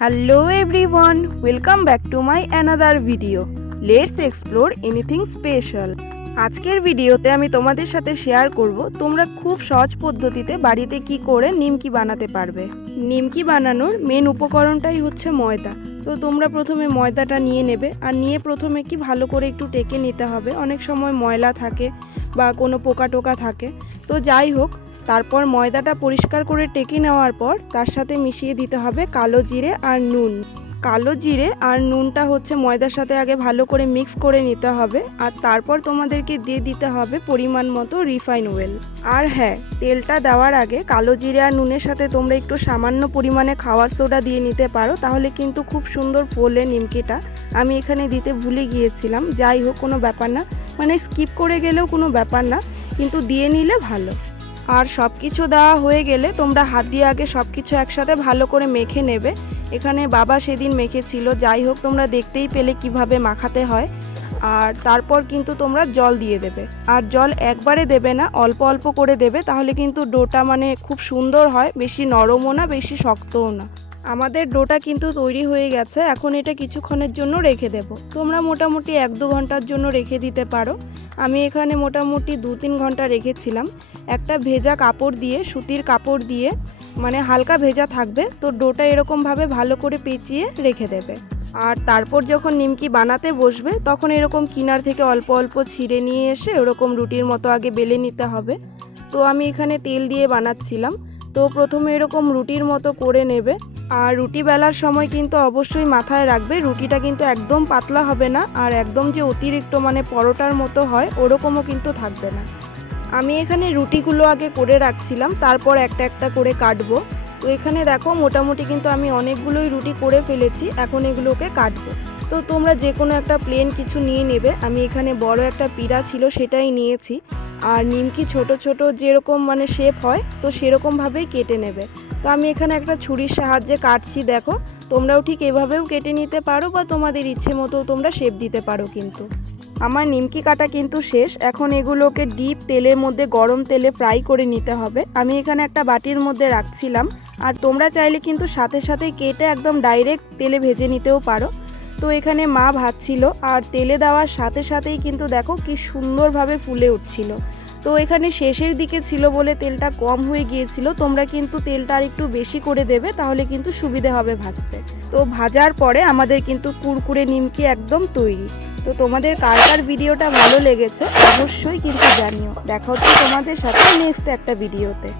Hello everyone, welcome back to my another video. Let's explore anything special. আজকের ভিডিওতে আমি তোমাদের সাথে শেয়ার করব তোমরা খুব সহজ পদ্ধতিতে বাড়িতে কি করে নিমকি বানাতে পারবে। নিমকি বানানোর মেন উপকরণটাই হচ্ছে ময়দা। তো তোমরা প্রথমে ময়দাটা নিয়ে নেবে আর নিয়ে প্রথমে কি ভালো করে একটু টেকে নিতে হবে। অনেক সময় ময়লা থাকে বা কোনো পোকা টোকা থাকে, তো যাই হোক তারপর ময়দাটা পরিষ্কার করে টেকে নেওয়ার পর তার সাথে মিশিয়ে দিতে হবে কালো জিরে আর নুন। কালো জিরে আর নুনটা হচ্ছে ময়দার সাথে আগে ভালো করে মিক্স করে নিতে হবে, আর তারপর তোমাদেরকে দিয়ে দিতে হবে পরিমাণ মতো রিফাইন অয়েল। আর হ্যাঁ, তেলটা দেওয়ার আগে কালো জিরে আর নুনের সাথে তোমরা একটু সামান্য পরিমাণে খাওয়ার সোডা দিয়ে নিতে পারো, তাহলে কিন্তু খুব সুন্দর ফোলে নিমকিটা। আমি এখানে দিতে ভুলে গিয়েছিলাম, যাই হোক কোনো ব্যাপার না, মানে স্কিপ করে গেলেও কোনো ব্যাপার না, কিন্তু দিয়ে নিলে ভালো। আর সব কিছু দেওয়া হয়ে গেলে তোমরা হাত দিয়ে আগে সব কিছু একসাথে ভালো করে মেখে নেবে। এখানে বাবা সেদিন মেখেছিল, যাই হোক তোমরা দেখতেই পেলে কিভাবে মাখাতে হয়। আর তারপর কিন্তু তোমরা জল দিয়ে দেবে, আর জল একবারে দেবে না, অল্প অল্প করে দেবে, তাহলে কিন্তু ডোটা মানে খুব সুন্দর হয়, বেশি নরমও না বেশি শক্তও না। আমাদের ডোটা কিন্তু তৈরি হয়ে গেছে, এখন এটা কিছুক্ষণের জন্য রেখে দেব। তোমরা মোটামুটি 1-2 ঘন্টার জন্য রেখে দিতে পারো। আমি এখানে মোটামুটি 2-3 ঘন্টা রেখেছিলাম। একটা ভেজা কাপড় দিয়ে, সুতির কাপড় দিয়ে, মানে হালকা ভেজা থাকবে, তো ডোটা এরকমভাবে ভালো করে পেঁচিয়ে রেখে দেবে। আর তারপর যখন নিমকি বানাতে বসবে তখন এরকম কিনার থেকে অল্প অল্প ছিঁড়ে নিয়ে এসে এরকম রুটির মতো আগে বেলে নিতে হবে। তো আমি এখানে তেল দিয়ে বানাচ্ছিলাম, তো প্রথমে এরকম রুটির মতো করে নেবে। আর রুটি বেলার সময় কিন্তু অবশ্যই মাথায় রাখবে রুটিটা কিন্তু একদম পাতলা হবে না, আর একদম যে অতিরিক্ত মানে পরোটার মতো হয় ওরকমও কিন্তু থাকবে না। আমি এখানে রুটিগুলো আগে করে রাখছিলাম, তারপর একটা একটা করে কাটবো। তো এখানে দেখো মোটামুটি কিন্তু আমি অনেকগুলোই রুটি করে ফেলেছি, এখন এগুলোকে কাটবো। তো তোমরা যে কোনো একটা প্লেন কিছু নিয়ে নেবে। আমি এখানে বড় একটা পিঁড়া ছিল সেটাই নিয়েছি। আর নিমকি ছোট ছোট যেরকম মানে শেপ হয় তো সেরকমভাবেই কেটে নেবে। তো আমি এখানে একটা ছুরির সাহায্যে কাটছি, দেখো তোমরাও ঠিক এভাবেও কেটে নিতে পারো, বা তোমাদের ইচ্ছে মতো তোমরা শেপ দিতে পারো। কিন্তু আমার নিমকি কাটা কিন্তু শেষ। এখন এগুলোকে ডিপ তেলের মধ্যে গরম তেলে ফ্রাই করে নিতে হবে। আমি এখানে একটা বাটির মধ্যে রাখছিলাম, আর তোমরা চাইলে কিন্তু সাথে সাথে কেটে একদম ডাইরেক্ট তেলে ভেজে নিতেও পারো। তো এখানে মা ভাজছিল, আর তেলে দেওয়ার সাথে সাথেই কিন্তু দেখো কি সুন্দরভাবে ফুলে উঠছিল। তো এখানে শেষের দিকে ছিল বলে তেলটা কম হয়ে গিয়েছিল, তোমরা কিন্তু তেলটা আর একটু বেশি করে দেবে, তাহলে কিন্তু সুবিধে হবে ভাজতে। তো ভাজার পরে আমাদের কিন্তু কুরকুরে নিমকি একদম তৈরি। তো তোমাদের কার কার ভিডিওটা ভালো লেগেছে অবশ্যই কিন্তু জানিও। দেখা হচ্ছে তোমাদের সাথে নেক্সট একটা ভিডিওতে।